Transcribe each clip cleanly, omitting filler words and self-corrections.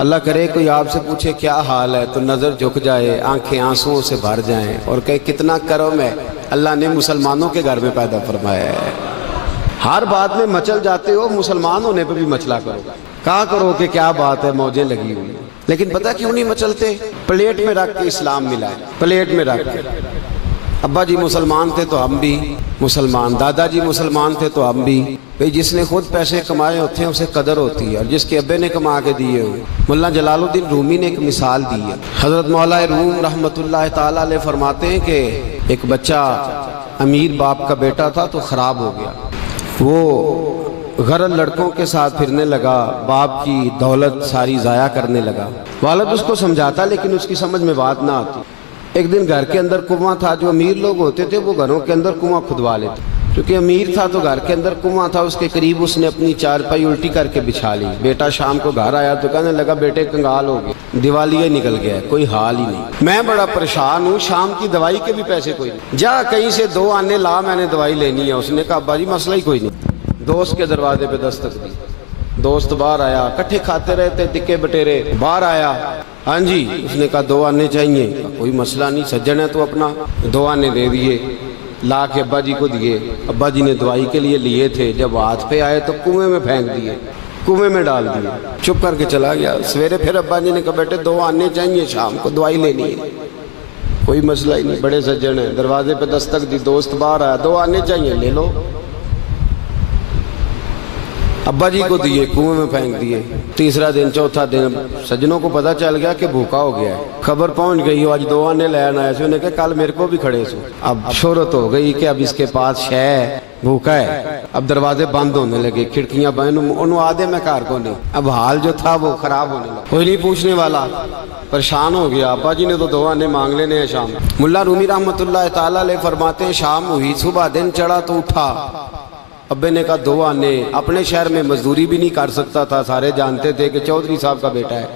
اللہ کرے کوئی آپ سے پوچھے کیا حال ہے تو نظر جھک جائے، آنکھیں آنسوؤں سے بھر جائیں اور کہے کتنا کرم ہے، اللہ نے مسلمانوں کے گھر میں پیدا فرمایا ہے۔ ہر بات میں مچل جاتے ہو، مسلمان ہونے پہ بھی مچلا کرو، کہا کرو کہ کیا بات ہے، موجیں لگی ہوئی، لیکن پتہ کیوں نہیں مچلتے؟ پلیٹ میں رکھ کے اسلام ملا ہے، پلیٹ میں رکھ کے۔ ابا جی مسلمان تھے تو ہم بھی مسلمان، دادا جی مسلمان تھے تو ہم بھی۔ بھئی جس نے خود پیسے کمائے ہوتے ہیں اسے قدر ہوتی ہے، اور جس کے ابے نے کما کے دیے ہوئے۔ مولانا جلال الدین رومی نے ایک مثال دی ہے۔ حضرت مولا روم رحمۃ اللہ تعالیٰ علیہ فرماتے ہیں کہ ایک بچہ امیر باپ کا بیٹا تھا تو خراب ہو گیا، وہ غرض لڑکوں کے ساتھ پھرنے لگا، باپ کی دولت ساری ضائع کرنے لگا۔ والد اس کو سمجھاتا لیکن اس کی سمجھ میں بات نہ آتی۔ ایک دن گھر کے اندر کنواں تھا، جو امیر لوگ ہوتے تھے وہ گھروں کے اندر کنواں کھدوا لیتے، کیونکہ امیر تھا تو گھر کے اندر کنواں تھا، اس کے قریب اس نے اپنی چارپائی الٹی کر کے بچھا لی۔ بیٹا شام کو گھر آیا تو کہنے لگا بیٹے کنگال ہو گئے، دیوالیے نکل گیا ہے، کوئی حال ہی نہیں، میں بڑا پریشان ہوں، شام کی دوائی کے بھی پیسے کوئی نہیں، جا کہیں سے 2 آنے لا، میں نے دوائی لینی ہے۔ اس نے کہا ابا جی مسئلہ ہی کوئی نہیں۔ دوست کے دروازے پہ دستک دی، دوست باہر آیا، کٹھے کھاتے رہتے ٹکے بٹیرے، باہر آیا، ہاں جی، اس نے کہا 2 آنے چاہیے، کوئی مسئلہ نہیں، سجن ہے تو اپنا 2 آنے دے دیے، لا کے ابا جی کو دیے۔ ابا جی نے دوائی کے لیے لیے تھے، جب ہاتھ پہ آئے تو کنویں میں پھینک دیے، کنویں میں ڈال دیے، چپ کر کے چلا گیا۔ سویرے پھر ابا جی نے کہا بیٹے 2 آنے چاہیے، شام کو دوائی لینی ہے، کوئی مسئلہ ہی نہیں، بڑے سجن ہیں۔ دروازے پہ دستک دی، دوست باہر آیا، 2 آنے چاہیے، لے لو، ابا جی کو دیے، کنویں میں پھینک دیے۔ تیسرا دن، چوتھا دن، سجنوں کو پتہ چل گیا کہ بھوکا ہو گیا ہے، خبر پہنچ گئی، آج 2 آنے لین آیا سے، انہیں کہا کل میرے کو بھی کھڑے سو۔ اب شہرت ہو گئی کہ اب اس کے پاس شے ہے، بھوکا ہے۔ اب دروازے بند ہونے لگے، کھڑکیاں بند، انہوں آدھے میں کار کو نہیں، اب حال جو تھا وہ خراب ہونے لگا، کوئی نہیں پوچھنے والا، پریشان ہو گیا۔ ابا جی نے تو 2 آنے مانگ لینے ہیں شام۔ ملا رومی رحمۃ اللہ تعالیٰ علیہ فرماتے ہیں شام ہوئی، صبح دن چڑھا تو اٹھا، ابے نے کہا 2 آنے، اپنے شہر میں مزدوری بھی نہیں کر سکتا تھا، سارے جانتے تھے کہ چودھری صاحب کا بیٹا ہے،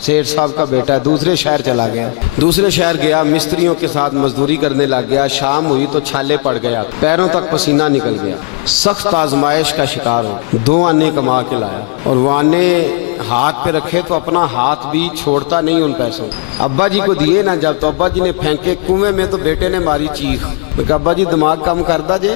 سیٹھ صاحب کا بیٹا ہے، دوسرے شہر چلا گیا، دوسرے شہر گیا، مستریوں کے ساتھ مزدوری کرنے لگ گیا، شام ہوئی تو چھالے پڑ گیا، پیروں تک پسینہ نکل گیا، سخت آزمائش کا شکار ہو، 2 آنے کما کے لایا، اور وہ آنے ہاتھ پہ رکھے تو اپنا ہاتھ بھی چھوڑتا نہیں ان پیسوں۔ ابا جی کو دیے نا جب، تو ابا جی نے پھینکے کنویں میں، تو بیٹے نے ماری چیخ، میں کہا ابا جی دماغ کم کر دا جے،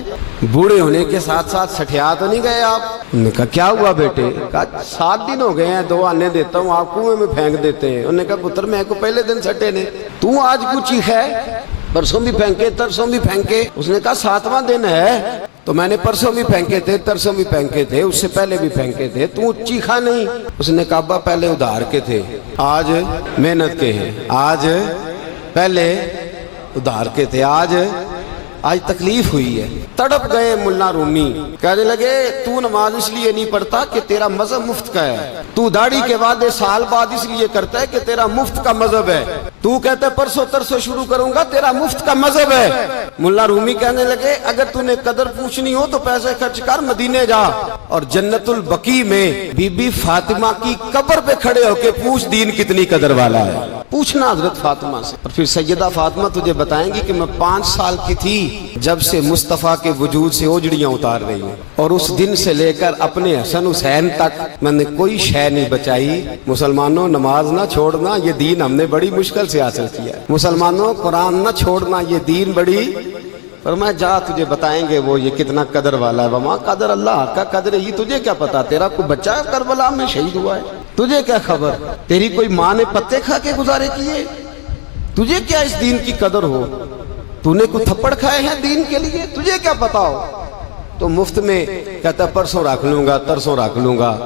بوڑھے ہونے کے ساتھ ساتھ سٹھیا تو نہیں گئے آپ؟ انہوں نے کہا کیا ہوا بیٹے؟ کہا 7 دن ہو گئے ہیں، 2 آنے دیتا ہوں، آپ کنویں میں پھینک دیتے ہیں۔ انہوں نے کہا پتر میں کو پہلے دن سٹے نے، تو آج کچھ چیخ ہے، پرسوں بھی پھینکے، ترسوں بھی پھینکے۔ اس نے کہا 7واں دن ہے، تو میں نے پرسوں بھی پھینکے تھے، ترسوں بھی پھینکے تھے، اس سے پہلے بھی پھینکے تھے، تو چیخا نہیں۔ اس نے کہا ابا پہلے ادھار کے تھے، آج محنت کے ہیں، آج پہلے ادھار کے تھے، آج تکلیف ہوئی ہے۔ تڑپ گئے ملا رومی، کہنے لگے تو نماز اس لیے نہیں پڑھتا کہ تیرا مذہب مفت کا ہے، تو داڑھی کے وعدے سال بعد اس لیے کرتا ہے کہ تیرا مفت کا مذہب ہے، تو کہتا ہے پرسوں ترسوں شروع کروں گا، تیرا مفت کا مذہب ہے۔ ملا رومی کہنے لگے اگر تو نے قدر پوچھنی ہو تو پیسے خرچ کر، مدینے جا اور جنت البقیع میں بی بی فاطمہ کی قبر پہ کھڑے ہو کے پوچھ دین کتنی قدر والا ہے، پوچھنا حضرت فاطمہ سے۔ اور پھر سیدہ فاطمہ تجھے بتائیں گی کہ میں 5 سال کی تھی جب سے مصطفیٰ کے وجود سے اوجڑیاں اتار رہی ہیں، اور اس دن سے لے کر اپنے حسن حسین تک میں نے کوئی شے نہیں بچائی۔ مسلمانوں نماز نہ چھوڑنا، یہ دین ہم نے بڑی مشکل سے حاصل کیا ہے۔ مسلمانوں قرآن نہ چھوڑنا، یہ دین بڑی، فرمایا جا تجھے بتائیں گے وہ یہ کتنا قدر والا ہے، وما قدر اللہ کا قدر ہی، تجھے کیا پتا، تیرا کوئی بچہ کربلا میں شہید ہوا ہے، تجھے کیا خبر، تیری کوئی ماں نے پتے کھا کے گزارے کیے، تجھے کیا اس دین کی قدر ہو، تو نے کوئی تھپڑ کھائے ہیں دین کے لیے، تجھے کیا پتا ہو۔ تو مفت میں کہتا پرسوں رکھ لوں گا، ترسوں رکھ لوں گا،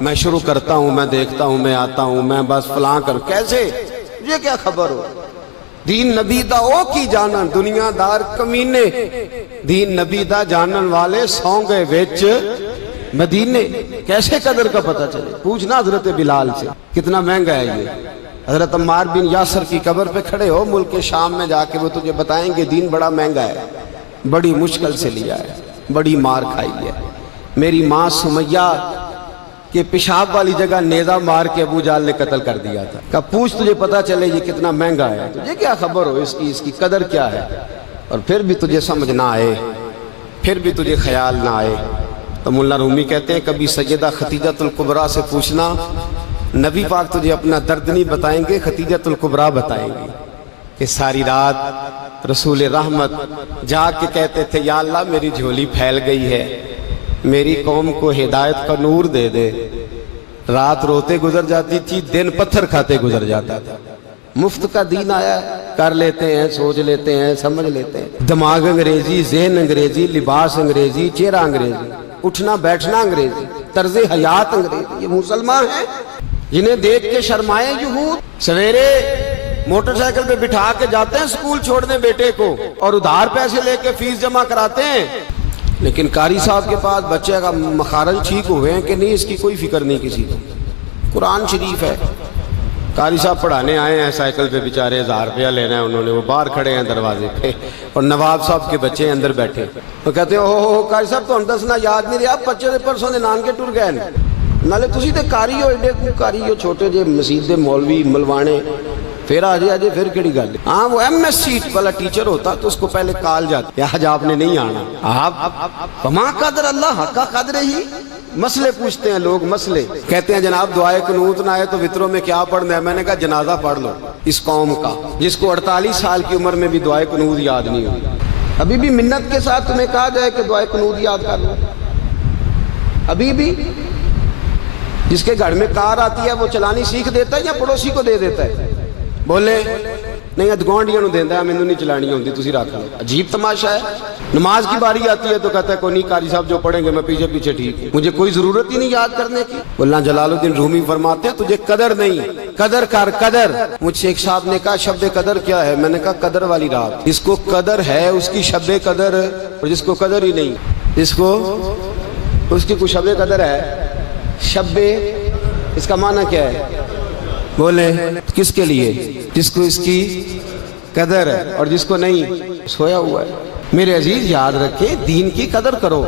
میں شروع کرتا ہوں، میں دیکھتا ہوں، میں آتا ہوں، میں بس فلاں کر، کیسے، تجھے کیا خبر ہو۔ دین نبی دا او کی جانن، دنیا دار کمینے، دین نبی دا جانن والے سو گئے وچ مدینے، کیسے قدر کا پتہ چلے۔ پوچھنا حضرت بلال سے کتنا مہنگا ہے یہ۔ حضرت عمار بن یاسر کی قبر پہ کھڑے ہو ملک شام میں جا کے، وہ تجھے بتائیں گے دین بڑا مہنگا ہے، بڑی مشکل سے لیا ہے، بڑی مار کھائی ہے۔ میری ماں سمیہ کہ پیشاب والی جگہ نیزہ مار کے ابو جال نے قتل کر دیا تھا، کہا پوچھ تجھے پتا چلے یہ کتنا مہنگا ہے، تجھے کیا خبر ہو اس کی قدر کیا ہے، اور پھر بھی تجھے سمجھ نہ آئے، پھر بھی تجھے خیال نہ آئے۔ تو مولا رومی کہتے ہیں کبھی سیدہ خدیجہ الکبریٰ سے پوچھنا نبی پاک تجھے اپنا درد نہیں بتائیں گے، ختیجۃ الکبریٰ بتائیں گی کہ ساری رات رسول رحمت جا کے کہتے تھے یا اللہ میری جھولی پھیل گئی ہے، میری قوم کو ہدایت کا نور دے دے۔ رات روتے گزر جاتی تھی، دن پتھر کھاتے گزر جاتا تھا۔ مفت کا دین آیا ہے، کر لیتے ہیں، سوچ لیتے ہیں، سمجھ لیتے ہیں، دماغ انگریزی، ذہن انگریزی، لباس انگریزی، چہرہ انگریزی، اٹھنا بیٹھنا انگریزی، طرز حیات انگریزی۔ یہ مسلمان ہیں جنہیں دیکھ کے شرمائے یہود، سویرے موٹر سائیکل پہ بٹھا کے جاتے ہیں اسکول چھوڑنے بیٹے کو، اور ادھار پیسے لے کے فیس جمع کراتے ہیں، لیکن قاری صاحب کے پاس بچے کا مخارج ٹھیک ہوئے ہیں کہ نہیں اس کی کوئی فکر نہیں کسی کو۔ قرآن شریف ہے، قاری صاحب پڑھانے آئے ہیں سائیکل پہ، بیچارے 1000 روپیہ لینا ہے انہوں نے، وہ باہر کھڑے ہیں دروازے پہ، اور نواب صاحب کے بچے اندر بیٹھے، وہ کہتے ہیں اوہ قاری صاحب تو دسنا یاد نہیں رہا، بچے دے پرسوں دے نان کے ٹر گئے نالے تسی تے قاری ہو، ایڈے کو قاری ہو، چھوٹے جے مسجد دے مولوی ملوانے، پھر آجے پھر کیڑی گل ہے۔ ہاں وہ ایم ایس سی والا ٹیچر ہوتا تو اس کو پہلے کال جاتی ہے آج آپ نے نہیں آنا، آپ وما قدر اللہ حق قدر ہی۔ مسئلے پوچھتے ہیں لوگ، مسئلے کہتے ہیں جناب دعائے قنوت نہ آئے تو وطروں میں کیا پڑھنا ہے؟ میں نے کہا جنازہ پڑھ لو اس قوم کا جس کو 48 سال کی عمر میں بھی دعائے قنوت یاد نہیں ہوئی۔ ابھی بھی منت کے ساتھ تمہیں کہا جائے کہ دعائے قنوت یاد کر لو، ابھی بھی جس کے گھر میں کار آتی ہے وہ چلانی سیکھ دیتا ہے یا پڑوسی کو دے دیتا ہے؟ بولے نہیں ادگوانڈیاں نو دیندا ہے، مینوں نہیں چلانی ہوندی، تسی رکھ لو۔ عجیب تماشا ہے۔ نماز کی باری آتی ہے تو کہتا ہے کوئی نہیں قاری صاحب جو پڑھیں گے میں پیچھے پیچھے ٹھیک ہوں، مجھے کوئی ضرورت ہی نہیں یاد کرنے کی۔ مولانا جلال الدین رومی فرماتے ہیں تجھے قدر نہیں، قدر کر قدر۔ مجھ سے ایک صاحب نے کہا شب قدر کیا ہے؟ میں نے کہا قدر والی رات، جس کو قدر ہے اس کی شب قدر، اور جس کو قدر ہی نہیں، جس کو اس کی کوئی شب قدر ہے، شب اس کا معنی کیا ہے؟ بولے کس کے لیے؟ جس کو اس کی قدر ہے، اور جس کو نہیں سویا ہوا ہے۔ میرے عزیز یاد رکھیں، دین کی قدر کرو،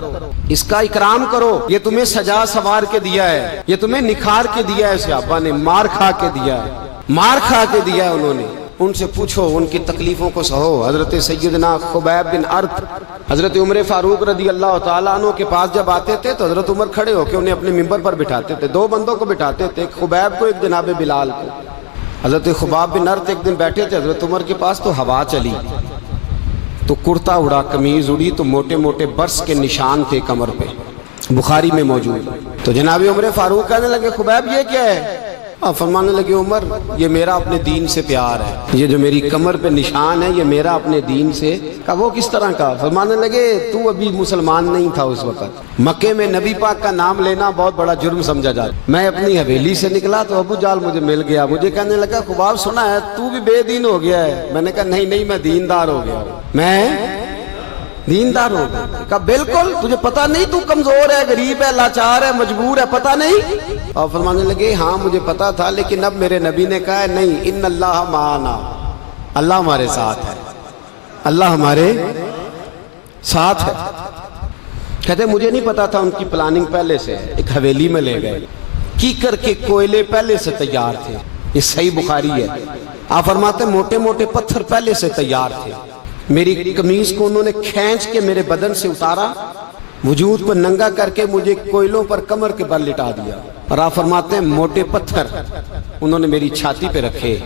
اس کا اکرام کرو۔ یہ تمہیں سجا سوار کے دیا ہے، یہ تمہیں نکھار کے دیا ہے، صحابہ نے مار کھا کے دیا ہے، مار کھا کے دیا ہے انہوں نے۔ ان سے پوچھو، ان کی تکلیفوں کو سہو۔ حضرت سیدنا خبیب بن ارت حضرت عمر فاروق رضی اللہ تعالیٰ عنہ کے پاس جب آتے تھے تو حضرت عمر کھڑے ہو کے انہیں اپنے ممبر پر بٹھاتے تھے، 2 بندوں کو بٹھاتے تھے، ایک خبیب کو ایک جناب بلال کو۔ حضرت خباب بن ارت ایک دن بیٹھے تھے حضرت عمر کے پاس، تو ہوا چلی تو کرتا اڑا، قمیض اڑی تو موٹے موٹے برس کے نشان تھے کمر پہ، بخاری میں موجود۔ تو جناب عمر فاروق کہنے لگے خبیب یہ کیا ہے؟ فرمانے لگے عمر یہ میرا اپنے دین سے پیار ہے، یہ جو میری کمر پہ نشان ہے یہ میرا اپنے دین سے۔ کہا وہ کس طرح کا؟ فرمانے لگے تو ابھی مسلمان نہیں تھا اس وقت، مکے میں نبی پاک کا نام لینا بہت بڑا جرم سمجھا جاتا۔ میں اپنی حویلی سے نکلا تو ابو جال مجھے مل گیا، مجھے کہنے لگا خباب سنا ہے تو بھی بے دین ہو گیا ہے؟ میں نے کہا نہیں میں دیندار ہو گیا، میں دیندار ہو گیا۔ کہا بالکل، تجھے پتہ نہیں تو کمزور ہے، غریب ہے، لاچار ہے، مجبور ہے، پتہ نہیں؟ اور فرمانے لگے ہاں مجھے پتا تھا، لیکن اب میرے نبی نے کہا ہے نہیں، ان اللہ معنا، اللہ ہمارے ساتھ ہے، اللہ ہمارے ساتھ ہے۔ کہتے مجھے نہیں پتا تھا، ان کی پلاننگ پہلے سے ہے۔ ایک حویلی میں لے گئے، کیکر کے کوئلے پہلے سے تیار تھے، یہ صحیح بخاری ہے۔ آپ فرماتے ہیں موٹے موٹے پتھر پہلے سے تیار تھے، میری قمیض کو انہوں نے کھینچ کے میرے بدن سے اتارا، وجود کو ننگا کر کے مجھے کوئلوں پر کمر کے بل لٹا دیا، اور آپ فرماتے ہیں موٹے پتھر انہوں نے میری چھاتی پہ رکھے۔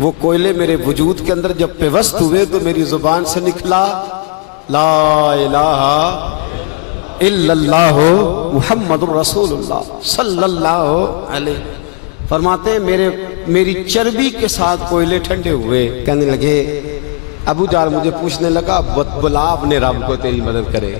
وہ کوئلے میرے وجود کے اندر جب پیوست ہوئے تو میری زبان سے نکلا لا الہ الا اللہ محمد رسول اللہ صلی اللہ علیہ۔ فرماتے ہیں میری چربی کے ساتھ کوئلے ٹھنڈے ہوئے۔ کہنے لگے ابو جال مجھے پوچھنے لگا بلا اپنے رب کو تیری مدد کرے،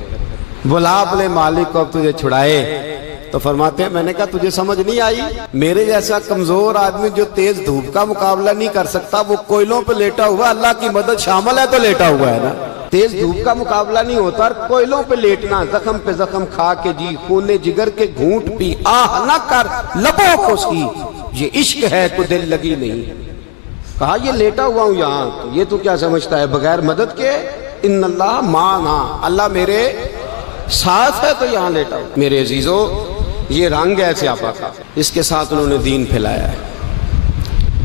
بلا اپنے مالک کو اب تجھے چھڑائے۔ تو فرماتے ہیں میں نے کہا تجھے سمجھ نہیں آئی؟ میرے جیسا کمزور آدمی جو تیز دھوپ کا مقابلہ نہیں کر سکتا وہ کوئلوں پہ لیٹا ہوا، اللہ کی مدد شامل ہے تو لیٹا ہوا ہے نا۔ تیز دھوپ کا مقابلہ نہیں ہوتا، کوئلوں پہ لیٹنا، زخم پہ زخم کھا کے جی، خون جگر کے گھونٹ پی، آہ نہ کر لبوں کو سی، یہ عشق ہے تو دل لگی نہیں۔ کہا یہ لیٹا ہوا ہوں یہاں، تو یہ تو کیا سمجھتا ہے بغیر مدد کے؟ ان اللہ معنا، اللہ میرے ساتھ ہے تو یہاں لیٹا ہوں۔ میرے عزیزو یہ رنگ ہے صحابہ کا، اس کے ساتھ انہوں نے دین پھیلایا ہے۔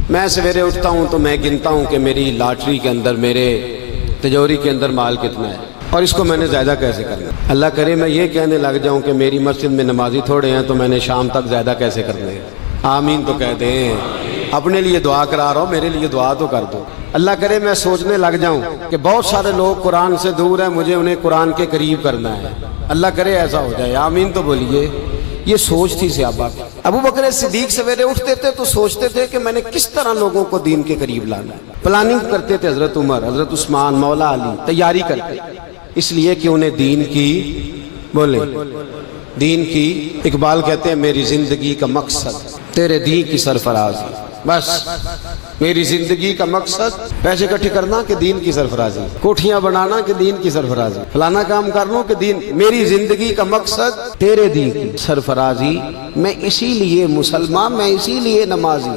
میں سویرے اٹھتا ہوں تو میں گنتا ہوں کہ میری لاٹری کے اندر، میرے تجوری کے اندر مال کتنا ہے، اور اس کو میں نے زیادہ کیسے کرنا ہے۔ اللہ کرے میں یہ کہنے لگ جاؤں کہ میری مسجد میں نمازی تھوڑے ہیں تو میں نے شام تک زیادہ کیسے کرنے ہیں۔ آمین تو کہتے ہیں. اپنے لیے دعا کرا رہا ہوں, میرے لیے دعا تو کر دو. اللہ کرے میں سوچنے لگ جاؤں کہ بہت سارے لوگ قرآن سے دور ہیں, مجھے انہیں قرآن کے قریب کرنا ہے. اللہ کرے ایسا ہو جائے. آمین تو بولیے. یہ سوچ تھی صحابہ کی. ابو بکر صدیق سویرے اٹھتے تھے تو سوچتے تھے کہ میں نے کس طرح لوگوں کو دین کے قریب لانا ہے. پلاننگ کرتے تھے. حضرت عمر, حضرت عثمان, مولا علی تیاری کرتے, اس لیے کہ انہیں دین کی بولے دین کی. اقبال کہتے ہیں میری زندگی کا مقصد تیرے دین کی سرفرازی. بس میری زندگی کا مقصد پیسے اکٹھے کرنا کہ دین کی سرفرازی, کوٹھیاں بنانا کہ دین کی سرفرازی, فلانا کام کر لوں کہ دین. میری زندگی کا مقصد تیرے دین کی سرفرازی. میں اسی لیے مسلمان, میں اسی لیے نمازی.